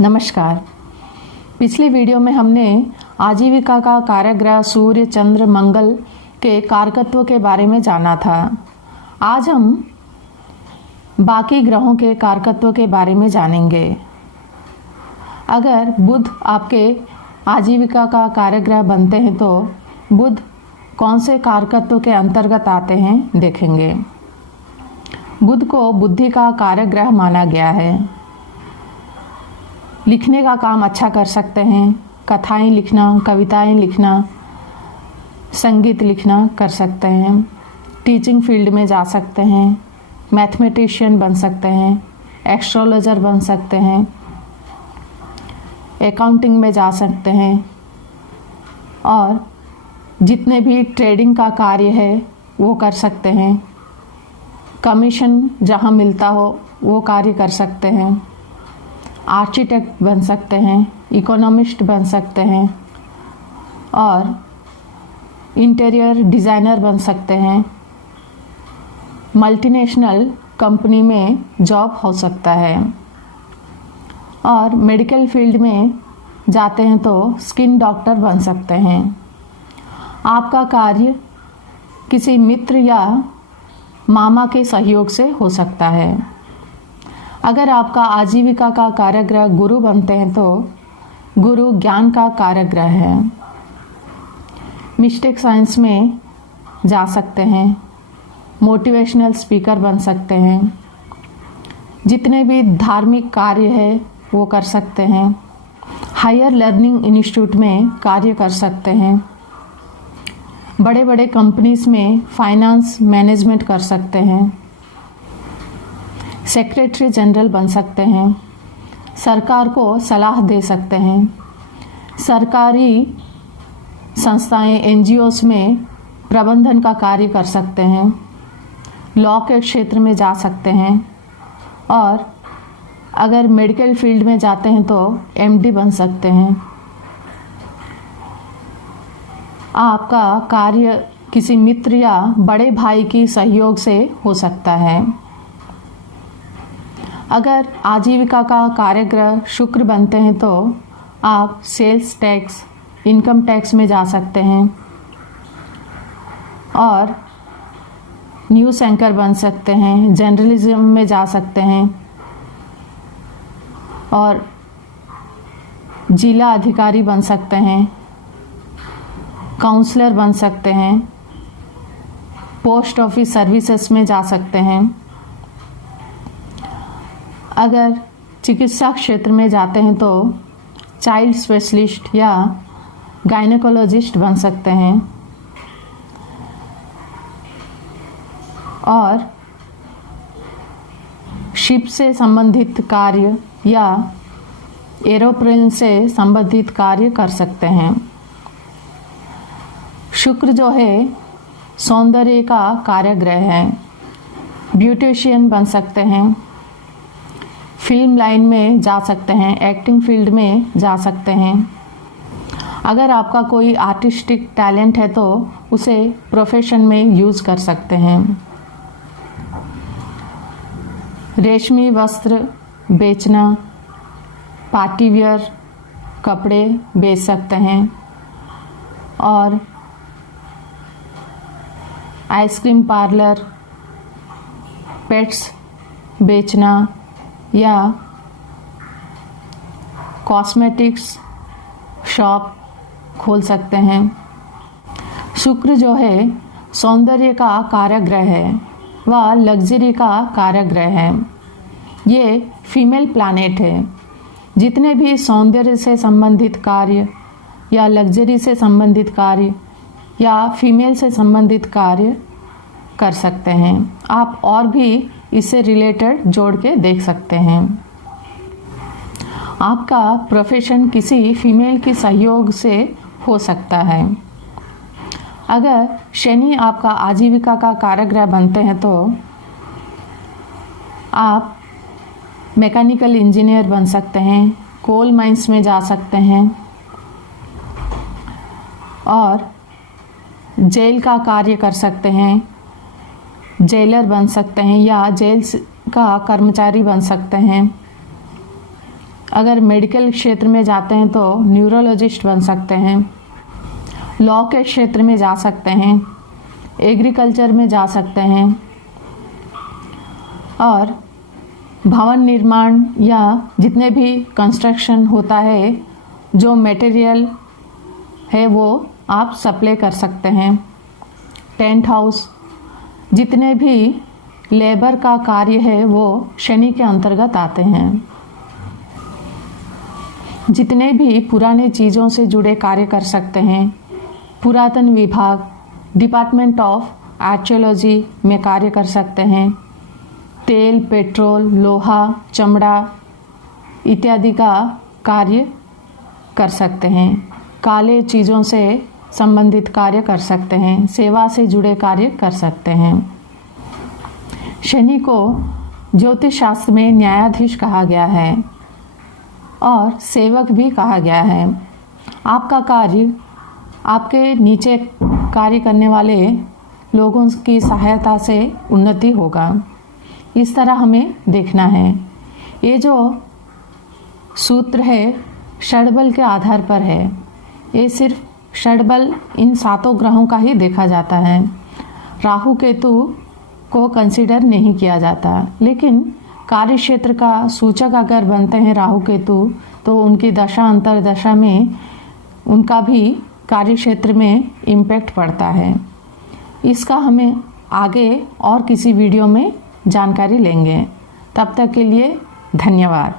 नमस्कार। पिछले वीडियो में हमने आजीविका का कारक ग्रह सूर्य, चंद्र, मंगल के कारकत्व के बारे में जाना था। आज हम बाकी ग्रहों के कारकत्व के बारे में जानेंगे। अगर बुध आपके आजीविका का कारक ग्रह बनते हैं तो बुध कौन से कारकत्व के अंतर्गत आते हैं देखेंगे। बुध को बुद्धि का कारक ग्रह माना गया है। लिखने का काम अच्छा कर सकते हैं, कथाएं लिखना, कविताएं लिखना, संगीत लिखना कर सकते हैं, टीचिंग फील्ड में जा सकते हैं, मैथमेटिशियन बन सकते हैं, एस्ट्रोलॉजर बन सकते हैं, अकाउंटिंग में जा सकते हैं और जितने भी ट्रेडिंग का कार्य है वो कर सकते हैं। कमीशन जहाँ मिलता हो वो कार्य कर सकते हैं। आर्किटेक्ट बन सकते हैं, इकोनॉमिस्ट बन सकते हैं और इंटीरियर डिज़ाइनर बन सकते हैं। मल्टीनेशनल कंपनी में जॉब हो सकता है और मेडिकल फील्ड में जाते हैं तो स्किन डॉक्टर बन सकते हैं। आपका कार्य किसी मित्र या मामा के सहयोग से हो सकता है। अगर आपका आजीविका का कारक ग्रह गुरु बनते हैं तो गुरु ज्ञान का कारक ग्रह है। मिस्टिक साइंस में जा सकते हैं, मोटिवेशनल स्पीकर बन सकते हैं, जितने भी धार्मिक कार्य है वो कर सकते हैं। हायर लर्निंग इंस्टीट्यूट में कार्य कर सकते हैं। बड़े बड़े कंपनीज में फाइनेंस मैनेजमेंट कर सकते हैं। सेक्रेटरी जनरल बन सकते हैं। सरकार को सलाह दे सकते हैं। सरकारी संस्थाएं, एनजीओस में प्रबंधन का कार्य कर सकते हैं। लॉ के क्षेत्र में जा सकते हैं और अगर मेडिकल फील्ड में जाते हैं तो एमडी बन सकते हैं। आपका कार्य किसी मित्र या बड़े भाई की सहयोग से हो सकता है। अगर आजीविका का कारक ग्रह शुक्र बनते हैं तो आप सेल्स टैक्स, इनकम टैक्स में जा सकते हैं और न्यूज़ एंकर बन सकते हैं, जर्नलिज्म में जा सकते हैं और जिला अधिकारी बन सकते हैं, काउंसलर बन सकते हैं, पोस्ट ऑफिस सर्विसेज में जा सकते हैं। अगर चिकित्सा क्षेत्र में जाते हैं तो चाइल्ड स्पेशलिस्ट या गायनेकोलॉजिस्ट बन सकते हैं और शिप से संबंधित कार्य या एरोप्लेन से संबंधित कार्य कर सकते हैं। शुक्र जो है सौंदर्य का कारक ग्रह है। ब्यूटिशियन बन सकते हैं, फिल्म लाइन में जा सकते हैं, एक्टिंग फील्ड में जा सकते हैं। अगर आपका कोई आर्टिस्टिक टैलेंट है तो उसे प्रोफेशन में यूज़ कर सकते हैं। रेशमी वस्त्र बेचना, पार्टी वियर कपड़े बेच सकते हैं और आइसक्रीम पार्लर, पेट्स बेचना या कॉस्मेटिक्स शॉप खोल सकते हैं। शुक्र जो है सौंदर्य का कारक ग्रह है, वह लग्जरी का कारक ग्रह है। ये फीमेल प्लैनेट है। जितने भी सौंदर्य से संबंधित कार्य या लग्जरी से संबंधित कार्य या फीमेल से संबंधित कार्य कर सकते हैं। आप और भी इससे रिलेटेड जोड़ के देख सकते हैं। आपका प्रोफेशन किसी फीमेल के सहयोग से हो सकता है। अगर शनि आपका आजीविका का कारक ग्रह बनते हैं तो आप मैकेनिकल इंजीनियर बन सकते हैं, कोल माइंस में जा सकते हैं और जेल का कार्य कर सकते हैं, जेलर बन सकते हैं या जेल का कर्मचारी बन सकते हैं। अगर मेडिकल क्षेत्र में जाते हैं तो न्यूरोलॉजिस्ट बन सकते हैं, लॉ के क्षेत्र में जा सकते हैं, एग्रीकल्चर में जा सकते हैं और भवन निर्माण या जितने भी कंस्ट्रक्शन होता है, जो मटेरियल है वो आप सप्लाई कर सकते हैं। टेंट हाउस, जितने भी लेबर का कार्य है वो शनि के अंतर्गत आते हैं। जितने भी पुराने चीज़ों से जुड़े कार्य कर सकते हैं, पुरातन विभाग, डिपार्टमेंट ऑफ आर्कियोलॉजी में कार्य कर सकते हैं। तेल, पेट्रोल, लोहा, चमड़ा इत्यादि का कार्य कर सकते हैं। काले चीज़ों से संबंधित कार्य कर सकते हैं, सेवा से जुड़े कार्य कर सकते हैं। शनि को ज्योतिष शास्त्र में न्यायाधीश कहा गया है और सेवक भी कहा गया है। आपका कार्य, आपके नीचे कार्य करने वाले लोगों की सहायता से उन्नति होगा। इस तरह हमें देखना है। ये जो सूत्र है षडबल के आधार पर है। ये सिर्फ षडबल इन 7 ग्रहों का ही देखा जाता है। राहु केतु को कंसीडर नहीं किया जाता, लेकिन कार्य क्षेत्र का सूचक अगर बनते हैं राहु केतु तो उनकी दशा अंतरदशा में उनका भी कार्य क्षेत्र में इम्पैक्ट पड़ता है। इसका हमें आगे और किसी वीडियो में जानकारी लेंगे। तब तक के लिए धन्यवाद।